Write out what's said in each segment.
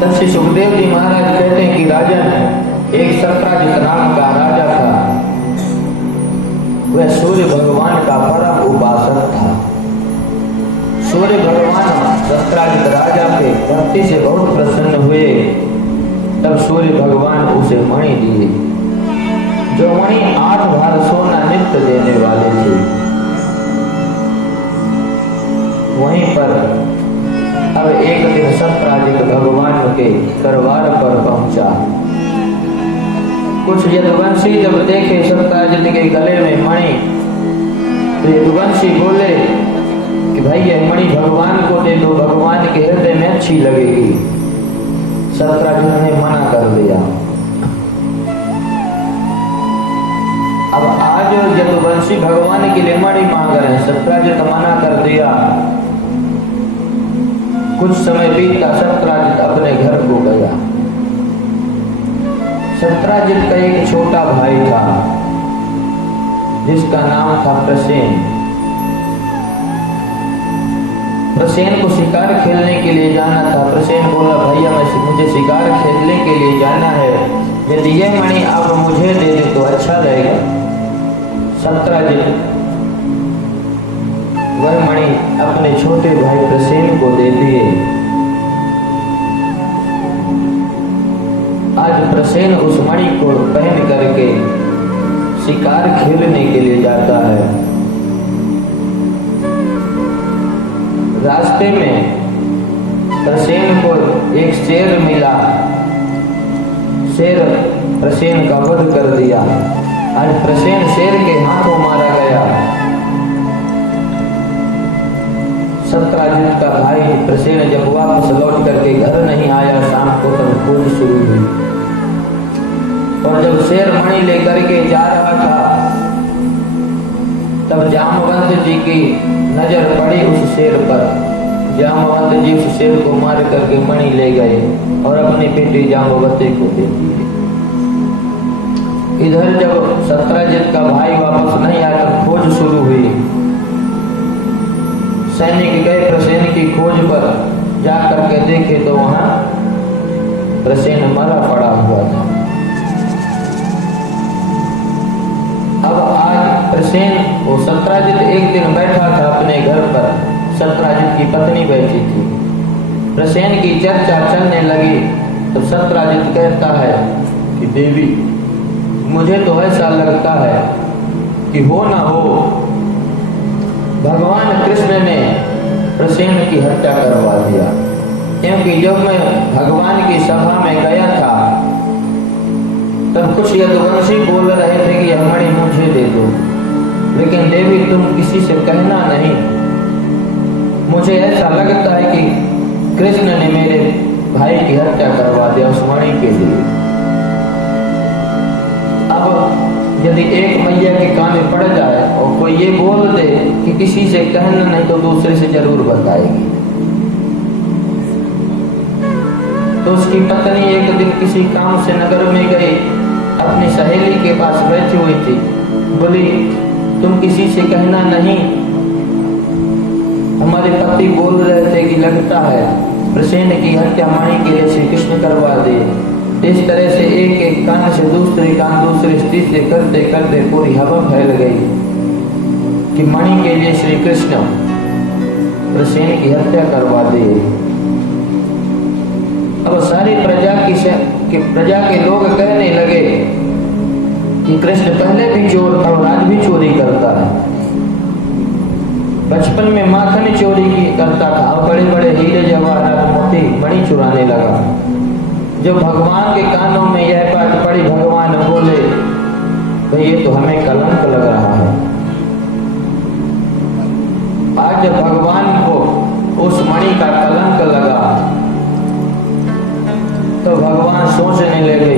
तब से सुखदेव जी महाराज कहते हैं कि राजन, एक सत्राजित नाम का राजा था। वह सूर्य भगवान का परम उपासक था। सूर्य भगवान सत्राजित राजा के भक्ति से बहुत प्रसन्न हुए। तब सूर्य भगवान उसे मणि दिए, जो मणि 8 भार सोना नित्य देने वाले थे। वहीं पर अब एक दिन सत्राजित भगवान के दरबार पर पहुंचा। कुछ यदुवंशी जब देखे सत्राजित के गले में मणि, तो यदुवंशी बोले कि भाई यह मणि भगवान को दे दो, भगवान के हृदय में अच्छी लगेगी। सत्राजित ने मना कर दिया। अब आज यदुवंशी भगवान के लिए मणि मांग रहे हैं, सत्राजित मना कर दिया। कुछ समय बीता, सत्राजित अपने घर को गया। सत्राजित का एक छोटा भाई था जिसका नाम था प्रसेन। प्रसेन को शिकार खेलने के लिए जाना था। प्रसेन बोला, भैया मुझे शिकार खेलने के लिए जाना है, यदि यह मणि आप मुझे दे दे तो अच्छा रहेगा। सत्राजित वह मणि अपने छोटे भाई प्रसेन को दे दिए। आज प्रसेन उस मणि को पहन करके शिकार खेलने के लिए जाता है। रास्ते में प्रसेन को एक शेर मिला। शेर प्रसेन का वध कर दिया। आज प्रसेन शेर के हाथों मारा गया। सत्राजित का भाई प्रसेन जब वापस लौट करके घर नहीं आया, शाम को तब खोज शुरू हुई। और जब शेर मणि लेकर के जा रहा था, तब जामवंत जी की नजर पड़ी उस शेर पर। जामवंत जी उस शेर को मार करके मणि ले गए और अपनी बेटी जाम्बवती को दे दिए। इधर जब सत्राजित का भाई वापस नहीं आया, तब खोज शुरू हुई। सैनिक गए प्रसेन की खोज पर, जा करके देखे तो वहां प्रसेन मरा पड़ा हुआ था। अब आज प्रसेन वो सत्राजित एक दिन बैठा था अपने घर पर। सत्राजित की पत्नी बैठी थी। प्रसेन की चर्चा चलने लगी तो सत्राजित कहता है कि देवी, मुझे तो ऐसा लगता है कि हो ना हो भगवान कृष्ण ने प्रसेन की हत्या करवा दिया। क्योंकि जब मैं भगवान की सभा में गया था, तब कुछ यदुवंशी बोल रहे थे कि यह मणि मुझे दे दो, लेकिन देवी तुम किसी से कहना नहीं। मुझे ऐसा लगता है कि कृष्ण ने मेरे भाई की हत्या करवा दिया उस मणि के लिए। अब यदि एक मैया के कान में पड़ जाए और कोई ये बोल दे कि किसी से कहना नहीं, तो दूसरे से जरूर बताएगी। तो उसकी पत्नी एक दिन किसी काम से नगर में गई, अपनी सहेली के पास बैठी हुई थी। बोली, तुम किसी से कहना नहीं, हमारे पति बोल रहे थे कि लगता है प्रसेन की हत्या मणि के लिए श्री कृष्ण करवा दे। इस तरह से एक एक कान से दूसरे कान, दूसरे तीसरे करते करते पूरी हवा फैल गई कि मणि के लिए श्री कृष्ण प्रसेन की हत्या करवा दिए। अब सारी प्रजा के लोग कहने लगे कि कृष्ण पहले भी चोर था और आज भी चोरी करता है। बचपन में माखन चोरी करता था और बड़े बड़े हीरे जवाहरात मोती मणि चुराने लगा। जब भगवान के कानों में यह बात पड़ी, भगवान बोले, भाई ये तो हमें कलंक लग रहा है। आज जब भगवान को उस मणि का कलंक लगा, तो भगवान सोचने लगे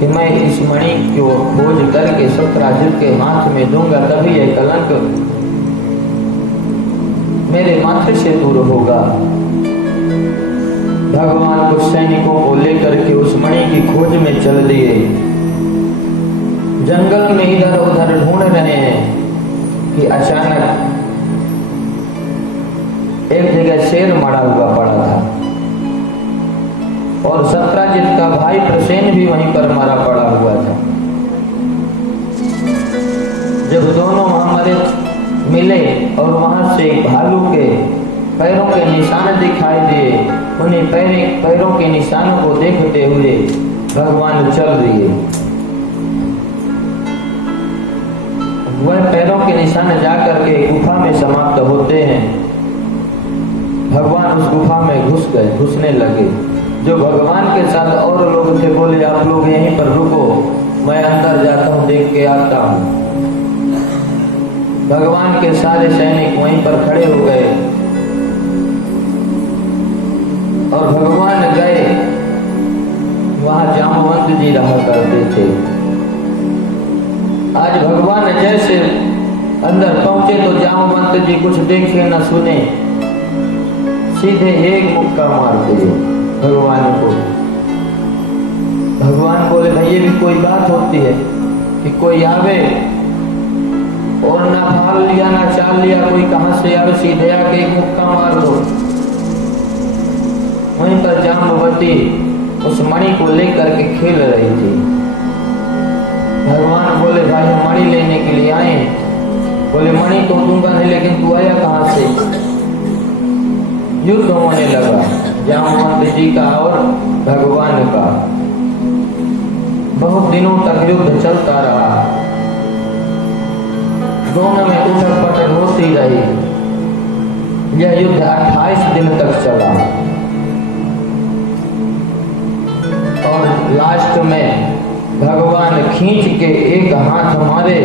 कि मैं इस मणि को खोज करके सत्राजित के हाथ में दूंगा, तभी यह कलंक मेरे माथे से दूर होगा। भगवान कुछ सैनिकों को लेकर के उस मणि की खोज में चल दिए। जंगल में इधर उधर ढूंढ रहे हैं कि अचानक एक जगह शेर मरा हुआ पड़ा था और और सत्राजित का भाई प्रसेन भी वहीं पर मारा पड़ा हुआ था। जब दोनों वहां मरे मिले और वहां से भालू के पैरों के निशान दिखाई दिए, उन्हें पैरों के निशानों को देखते हुए भगवान चल दिए। वह पैरों के निशान जाकर के गुफा में समाप्त होते हैं। भगवान उस गुफा में घुसने लगे। जो भगवान के साथ और लोग थे बोले आप लोग यहीं पर रुको, मैं अंदर जाता हूँ, देख के आता हूँ। भगवान के सारे सैनिक वहीं पर खड़े हो गए और भगवान गए। वहां जामवंत जी रहा करते थे। आज भगवान जैसे अंदर पहुंचे तो जामवंत जी कुछ देखे न सुने, सीधे एक मुक्का मार दिए भगवान को। भगवान बोले भाई ये भी कोई बात होती है कि कोई आवे और ना भाल लिया ना चाल लिया, कोई कहां से आवे सीधे आके एक मुक्का मार दो। वहीं पर जाम्बवती उस मणि को लेकर के खेल रही थी। भगवान बोले भाई हम मणि लेने के लिए आए। बोले मणि तो दूंगा नहीं, लेकिन तू आया कहां से? युद्ध होने लगा जामवंत जी का और भगवान का। बहुत दिनों तक युद्ध चलता रहा। दोनों में उठक पटक होती रही। यह युद्ध 28 दिन तक चला और लास्ट में भगवान खींच के एक हाथ मारे,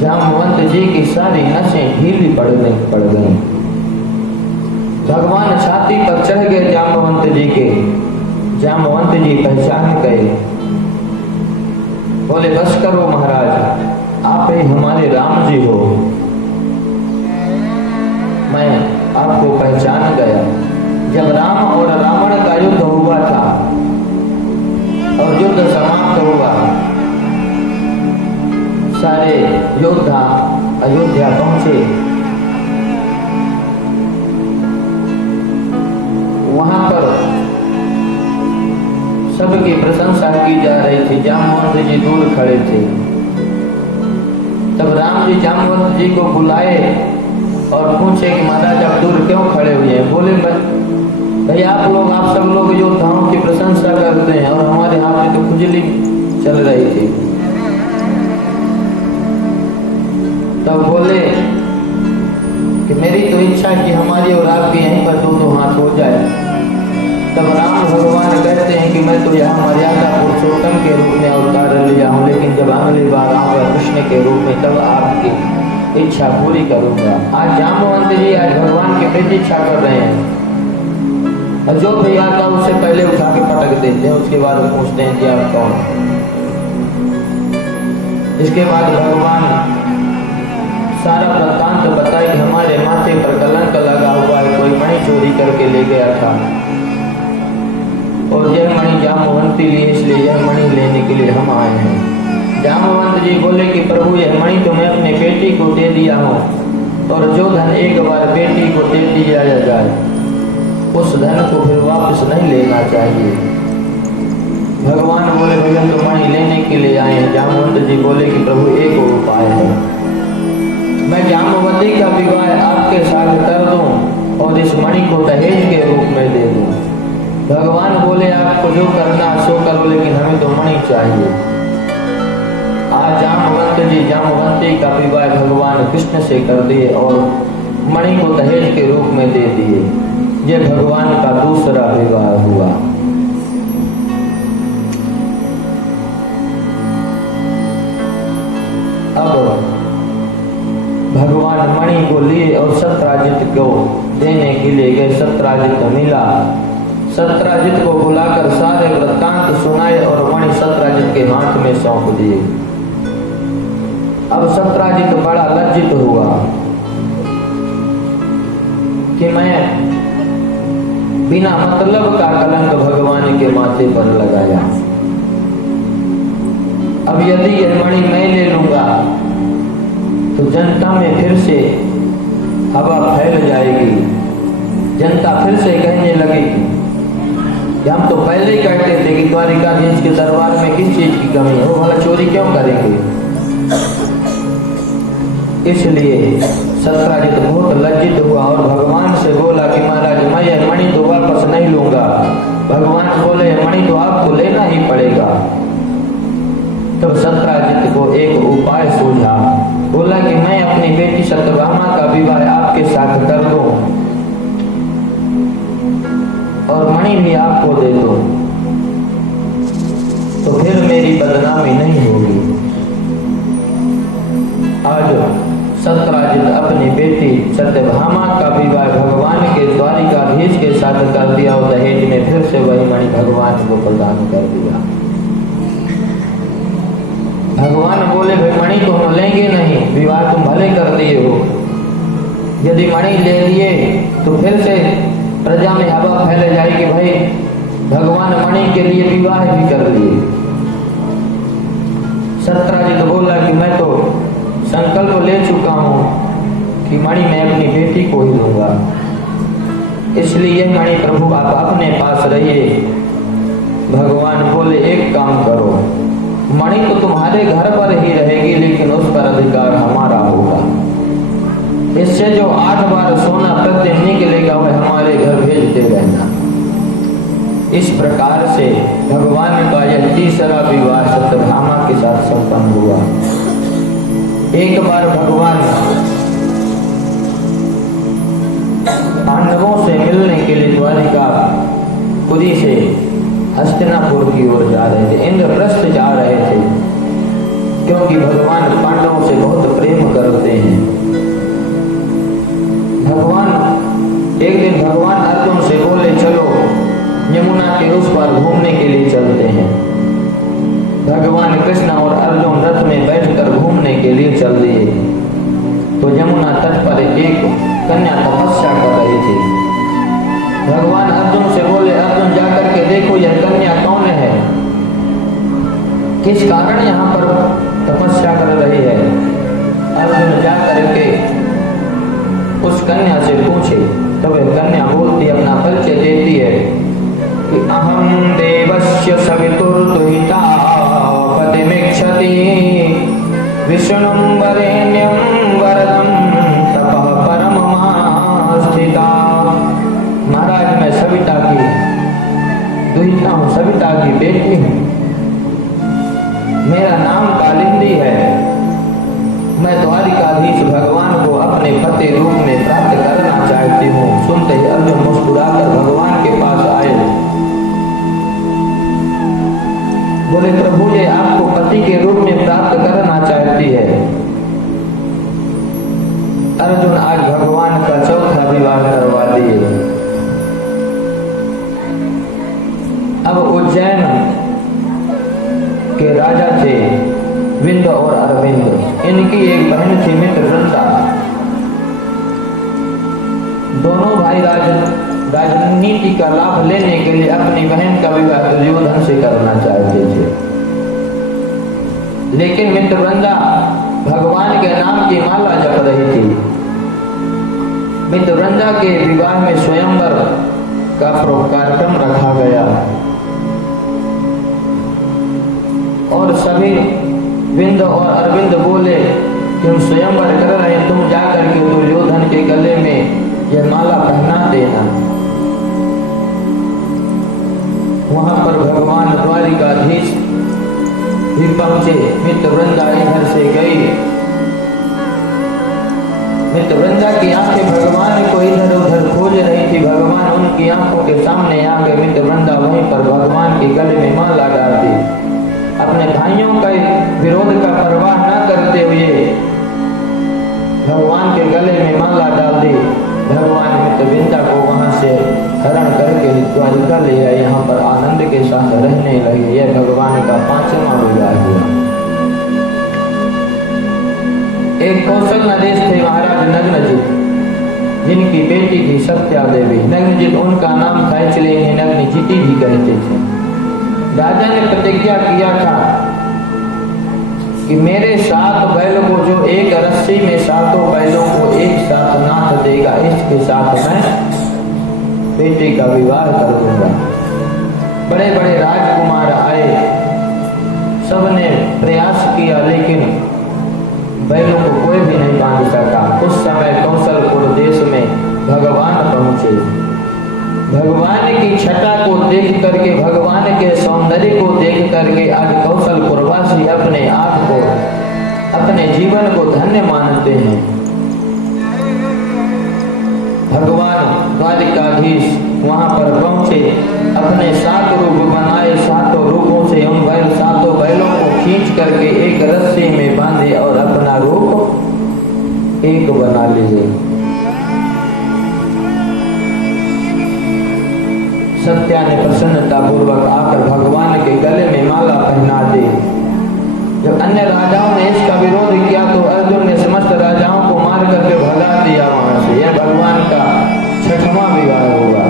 जामवंत जी की सारी नसें ढीली पड़ गई। भगवान छाती पर चढ़ गए जामवंत जी के। जामवंत जी पहचान गए। बोले बस करो महाराज, आप ही हमारे राम जी हो। मैं आपको पहचान गया। जब राम और रावण का युद्ध हुआ था और युद्ध समाप्त हुआ, सारे योद्धा अयोध्या पहुंचे। वहां पर सबकी प्रशंसा की जा रही थी। जामवंत जी दूर खड़े थे। तब राम जी जामवंत जी को बुलाए और पूछे कि महाराज आप दूर क्यों खड़े हुए हैं? बोले भाई आप सब लोग योद्धाओं की प्रशंसा करते हैं और हमारे हाथ में तो खुजली चल रही थी। तब बोले कि मेरी तो इच्छा है कि हमारी और आपकी यहीं पर दो हाथ हो जाए। तब राम भगवान कहते हैं कि मैं तो यहाँ मर्यादा पुरुषोत्तम के रूप में अवतार लिया हूँ, लेकिन जब अगली बार आऊंगा कृष्ण के रूप में तब आपकी इच्छा पूरी करूंगा। आज जामवंत जी आज भगवान की प्रतीक्षा कर रहे हैं और जो भी आता है उससे पहले उठा के पटक देते हैं। उसके बाद पूछते हैं कि आप कौन? इसके बाद भगवान सारा वृत्तांत बताए कि हमारे माथे पर कलंक लगा हुआ है, कोई मणि चोरी करके ले गया था और यह मणि जामवंती लिए, इसलिए यह मणि लेने के लिए हम आए हैं। जामवंत जी बोले कि प्रभु यह मणि तो मैं अपने बेटी को दे दिया हूँ और जो धन एक बार बेटी को दे दिया जाए उस धन को फिर वापस नहीं लेना चाहिए। भगवान बोले भैया तो मणि लेने के लिए आए हैं। जामवंत जी बोले कि प्रभु एक और उपाय है, मैं जामवती का विवाह आपके साथ कर दूं और इस मणि को दहेज के रूप में दे दूं। भगवान बोले आपको जो करना सो करो, लेकिन हमें तो मणि चाहिए। आज जामवंती का विवाह भगवान कृष्ण से कर दिए और मणि को दहेज के रूप में दे दिए। यह भगवान का दूसरा विवाह हुआ। अब भगवान मणि को लिए और सत्राजित को देने के लिए गए। सत्राजित मिला। सत्राजित को बुलाकर सारे वृत्तांत सुनाए और मणि सत्राजित के हाथ में सौंप दिए। अब सत्राजित बड़ा लज्जित हुआ कि मैं बिना मतलब का कलंक भगवान के माथे पर लगाया। अब यदि यह मणि मैं ले लूंगा तो जनता में फिर से हवा फैल जाएगी। जनता फिर से कहने लगेगी कि हम तो पहले ही कहते थे कि द्वारिकाधीश के दरबार में किस चीज की कमी है, वो वाला चोरी क्यों करेंगे। इसलिए सत्राजित बहुत लज्जित हुआ और भगवान से बोला कि महाराज मैं यह मणि तो वापस नहीं लूंगा। भगवान बोले मणि तो आपको लेना ही पड़ेगा। तब सत्राजित को एक उपाय सूझा, बोला कि मैं अपनी बेटी सत्यभामा का विवाह आपके साथ कर दूं और मणि भी आपको दे दूं, तो फिर मेरी बदनामी नहीं होगी। आज सत्राजित अपनी बेटी सत्यभामा का विवाह भगवान के द्वारिकाधीश के साथ कर दिया और दहेज में फिर से वही मणि भगवान को प्रदान कर दिया। भगवान बोले भाई मणि तो हम लेंगे नहीं, विवाह तुम भले कर दिए हो, यदि मणि ले लिए तो फिर से प्रजा में हवा फैल जाएगी भाई भगवान मणि के लिए विवाह भी कर लिए। सत्राजित बोला कि मैं तो संकल्प ले चुका हूं कि मणि मैं अपनी बेटी को ही दूंगा, इसलिए मणि प्रभु आप अपने पास रहिए। भगवान बोले एक काम करो, मणि तो तुम्हारे घर पर ही रहेगी लेकिन उस पर अधिकार हमारा होगा। इससे जो 8 बार सोना प्रतिदिन निकलेगा वह हमारे घर भेजते रहना। इस प्रकार से भगवान का यह तीसरा विवाह सत्यभामा के साथ संपन्न हुआ। एक बार भगवान पांडवों से मिलने के लिए द्वारिकापुरी से हस्तिनापुर की ओर जा रहे थे, इंद्रप्रस्थ जा रहे थे, क्योंकि भगवान पांडवों से बहुत प्रेम करते हैं। एक दिन भगवान अर्जुन से बोले चलो यमुना के उस पार घूमने के लिए चलते हैं। भगवान कृष्ण और अर्जुन रथ में बैठकर घूमने के लिए चल दिए। तो यमुना तट पर एक कन्या तपस्या कर रही थी। भगवान अर्जुन से बोले अर्जुन जाकर के देखो यह कन्या कौन है, किस कारण यहाँ पर तपस्या कर रही है। अर्जुन जाकर के उस कन्या से पूछे तो वह कन्या बोलती अपना परिचय देती है कि अहम देवस्य सवितुर्दुहिता पतिमिच्छति विष्णुं वरेण्यं वरदं तपः परममास्थिता। महाराज मैं सविता की दुहिता हूँ, सविता की बेटी हूँ, मेरा नाम कालिंदी है। मैं द्वारिकाधीश भगवान को अपने पति रूप में प्राप्त करना चाहती हूँ। सुनते ही अर्जुन मुस्कुराकर भगवान के पास आए, बोले प्रभु ये आपको पति के रूप में प्राप्त करना चाहती है। अर्जुन आज भगवान का चौथा विवाह करवा दिए। अब उज्जैन के राजा थे विंद और अरविंद, इनकी एक बहन थी मित्रवृंदा। दोनों भाई राजनीति का लाभ लेने के लिए अपनी बहन का विवाह दुर्योधन से करना चाहते थे, लेकिन मित्रवृंदा भगवान के नाम की माला जप रही थी। मित्रवृंदा के विवाह में स्वयंवर का कार्यक्रम रखा गया और सभी विंद और अरविंद बोले कि हम स्वयंवर कर रहे हैं, तुम जाकर के दुर्योधन के गले में यह माला पहना देना। वहां पर भगवान द्वारिकाधीश भी पहुंचे। मित्रवृंदा इधर से गई, मित्रवृंदा की आंखें भगवान को इधर उधर खोज रही थी। भगवान उनकी आंखों के सामने आ गए। मित्रवृंदा वहीं पर भगवान के गले में माला डाल दी। अपने भाइयों का विरोध का परवाह न करते हुए भगवान के गले में माला डाल दी। भगवान मित्रवृंदा को वहां से हरण करके द्वारिका ले आए, यहाँ पर आनंद के साथ रहने लगे। यह भगवान का 5वां विवाह हुआ। एक कौशल नरेश थे महाराज नग्नजित, जिनकी बेटी थी सत्या देवी। नग्नजित उनका नाम था, इसलिए इन्हें नग्नजिती भी कहते थे। राजा ने प्रतिज्ञा किया था कि मेरे 7 बैलों को जो एक रस्सी में 7 बैलों को एक साथ नाथ देगा, इसके साथ मैं बेटे का विवाह कर दूंगा। बड़े बड़े राजकुमार आए, सबने प्रयास किया लेकिन बैलों को कोई भी नहीं बांध सका। उस समय कौशलपुर देश में भगवान पहुंचे। भगवान की छटा को देख करके, भगवान के सौंदर्य को देख करके आज कौशलपुरवासी अपने आप को, अपने जीवन को धन्य मानते हैं। भगवान द्वारिकाधीश वहां पर पहुंचे, अपने 7 रूप बनाए, 7 रूपों से उन 7 बैलों को खींच करके एक रस्सी में बांधे और अपना रूप एक बना लिए। सत्या ने प्रसन्नता पूर्वक आकर भगवान के गले में माला पहना दी। जब अन्य राजाओं ने इसका विरोध किया तो अर्जुन ने समस्त राजाओं को मार करके भगा दिया वहां से। यह भगवान का 6वां विवाह होगा।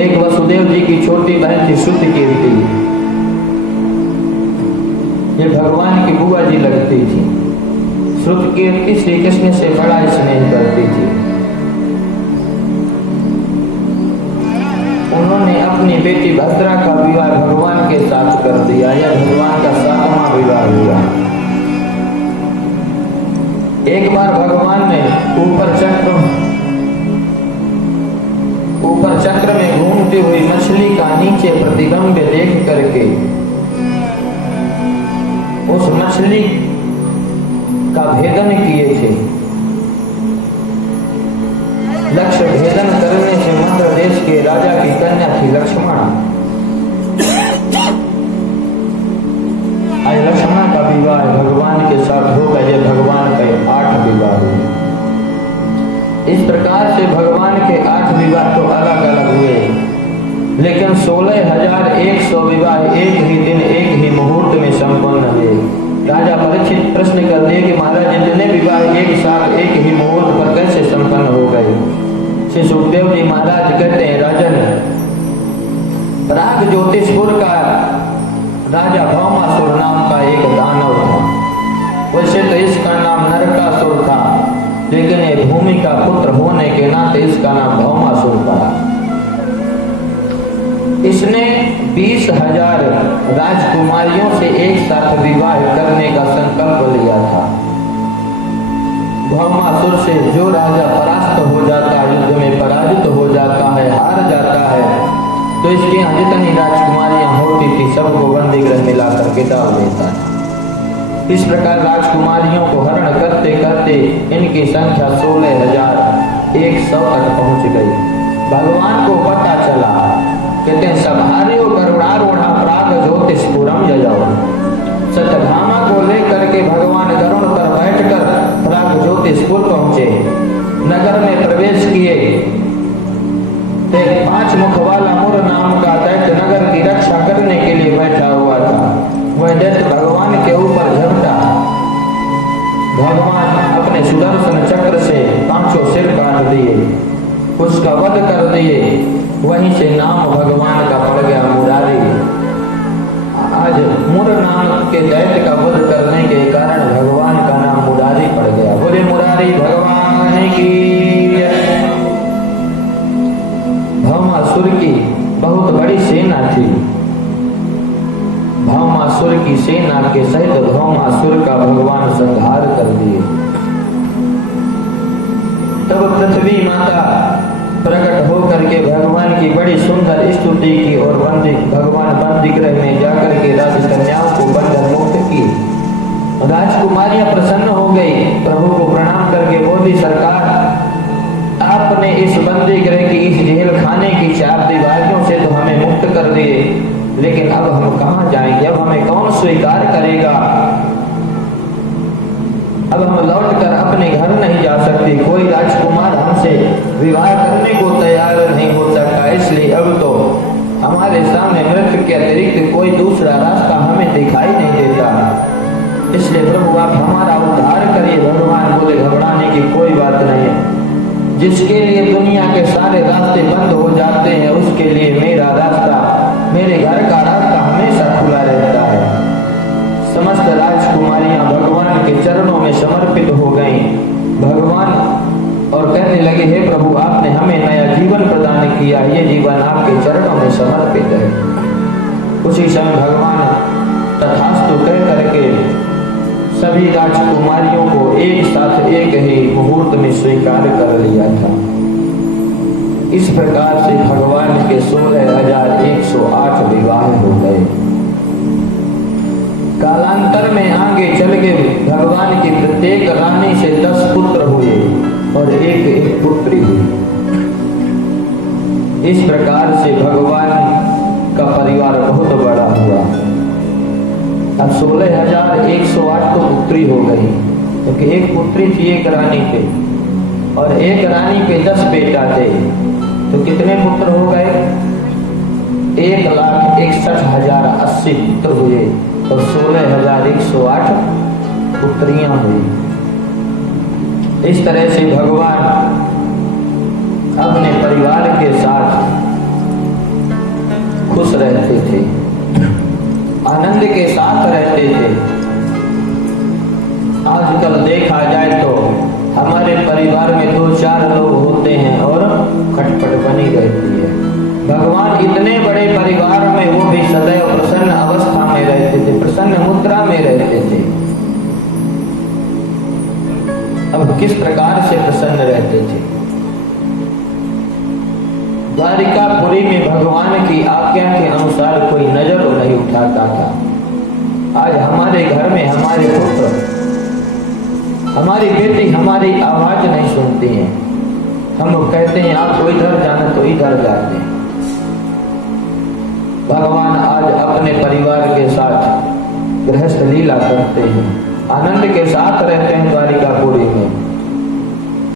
एक वसुदेव जी की छोटी बहन थी श्रुतकीर्ति, ये भगवान की बुआ जी लगती थी। श्रुतकीर्ति श्री कृष्ण से बड़ा स्नेह करती थी। उन्होंने अपनी बेटी भद्रा का विवाह भगवान के साथ कर दिया। यह भगवान का 7वां विवाह हुआ। एक बार भगवान ने ऊपर चक्र में घूमती हुई मछली का नीचे प्रतिबिंब देख करके उस मछली का भेदन किए थे। लक्ष्य भेदन करने से मध्य देश के राजा की कन्या थी लक्ष्मण। आज लक्ष्मण का विवाह भगवान के साथ होगा। यह भगवान के 8 विवाह हुए। इस प्रकार से भगवान के 8 विवाह तो अलग अलग हुए, लेकिन 16,100 विवाह एक ही दिन, एक ही मुहूर्त में संपन्न हुए। राजा परीक्षित प्रश्न करते कि महाराज इतने विवाह एक साथ एक ही मुहूर्त पर कैसे संपन्न हो गए? श्री सुखदेव जी महाराज कहते हैं, राजन, प्राग ज्योतिषपुर का राजा भौमासुर नाम का एक दानव था। वैसे तो इसका नाम नरकासुर था, लेकिन ये भूमि का पुत्र होने के नाते इसका नाम भौमासुर पड़ा। इसने 20,000 राजकुमारियों से एक साथ विवाह करने का संकल्प लिया था। भौमासुर से जो राजा परास्त हो जाता है, युद्ध में पराजित हो जाता है, हार जाता है, तो इसके यहाँ जितनी राजकुमारियां होती थी सबको बंदी गृह में लाकर के डाल देता है। इस प्रकार राजकुमारियों को हरण करते करते इनकी संख्या 16,100 तक पहुंच गई। भगवान को पता चला, कहते हैं, सभार्यो गरुड़ारूढ़ा प्राग ज्योतिषपुरम जजाओ। सत्यभामा को लेकर के भगवान गरुड़ पर बैठकर प्राग ज्योतिषपुर पहुंचे। नगर में प्रवेश किए। एक 5 मुख वाला मुर नाम का दैत्य नगर की रक्षा करने के लिए बैठा हुआ था। वह दैत्य भगवान के ऊपर झपटा। भगवान अपने सुदर्शन चक्र से 5 सिर काट दिए, उसका वध कर दिए। वहीं से नाम भगवान का पड़ गया मुरारी। आज मुर नाम के दैत्य का वध करने के कारण भगवान का नाम मुरारी पड़ गया। बोले मुरारी भगवान की। भौमासुर की बहुत बड़ी सेना थी। भौमासुर की सेना के सहित भौमासुर का भगवान संहार कर दिए। तब पृथ्वी माता प्रकट होकर के भगवान की बड़ी सुंदर स्तुति की और भगवान बंदी गृह में जाकर के राजकन्याओं को बंधन मुक्त की। राजकुमारियां प्रसन्न हो गई, प्रभु को प्रणाम करके बोली, सरकार, आपने इस बंदी गृह की, इस जेल खाने की 4 दीवारों से तो हमें मुक्त कर दिए, लेकिन अब हम कहाँ जाएंगे? अब हमें कौन स्वीकार करेगा? अब हम लौटकर अपने घर नहीं जा सकते। कोई राजकुमार हमसे विवाह करने को तैयार नहीं हो सकता। इसलिए अब तो हमारे सामने मृत्यु के अतिरिक्त कोई दूसरा रास्ता हमें दिखाई नहीं देता। इसलिए प्रभु आप हमारा उद्धार करिए। भगवान बोले, घबराने की कोई बात नहीं है। जिसके लिए दुनिया के सारे रास्ते बंद हो जाते हैं, उसके लिए मेरा रास्ता, मेरे घर का रास्ता हमेशा खुला रहता है। समस्त राजकुमारियां भगवान के चरणों में समर्पित हो गईं। भगवान और कहने लगे, हे प्रभु, आपने हमें नया जीवन प्रदान किया, ये जीवन आपके चरणों में समर्पित है। उसी समय भगवान तथास्तु कह करके सभी राजकुमारियों को एक साथ एक ही मुहूर्त में स्वीकार कर लिया था। इस प्रकार से भगवान के 16,108 विवाह हो गए। कालांतर में आगे चल के भगवान की प्रत्येक रानी से 10 पुत्र हुए और एक एक पुत्री हुई। इस प्रकार से भगवान का परिवार बहुत बड़ा हुआ। अब 16,108 तो पुत्री हो गई, क्योंकि एक पुत्री थी एक रानी पे और एक रानी पे 10 बेटा थे, तो कितने पुत्र हो गए? 1,61,080 पुत्र हुए और 16,108 पुत्रियां हुई। इस तरह से भगवान अपने परिवार के साथ खुश रहते थे, आनंद के साथ रहते थे। आजकल देखा जाए तो हमारे परिवार में 2-4 लोग होते हैं और खटपट बनी रहती है। भगवान इतने बड़े परिवार में वो भी सदैव प्रसन्न अवस्था में रहते थे, प्रसन्न मुद्रा में रहते थे। अब किस प्रकार से प्रसन्न रहते थे? द्वारिकापुरी में भगवान की आज्ञा के अनुसार कोई नजर नहीं उठाता था। आज हमारे घर में हमारे पुत्र, हमारी बेटी हमारी आवाज नहीं सुनती हैं। हम लोग कहते हैं आपको इधर जाना तो इधर जाते हैं। भगवान आज अपने परिवार के साथ गृहस्थ लीला करते हैं, आनंद के साथ रहते हैं द्वारिकापुरी में।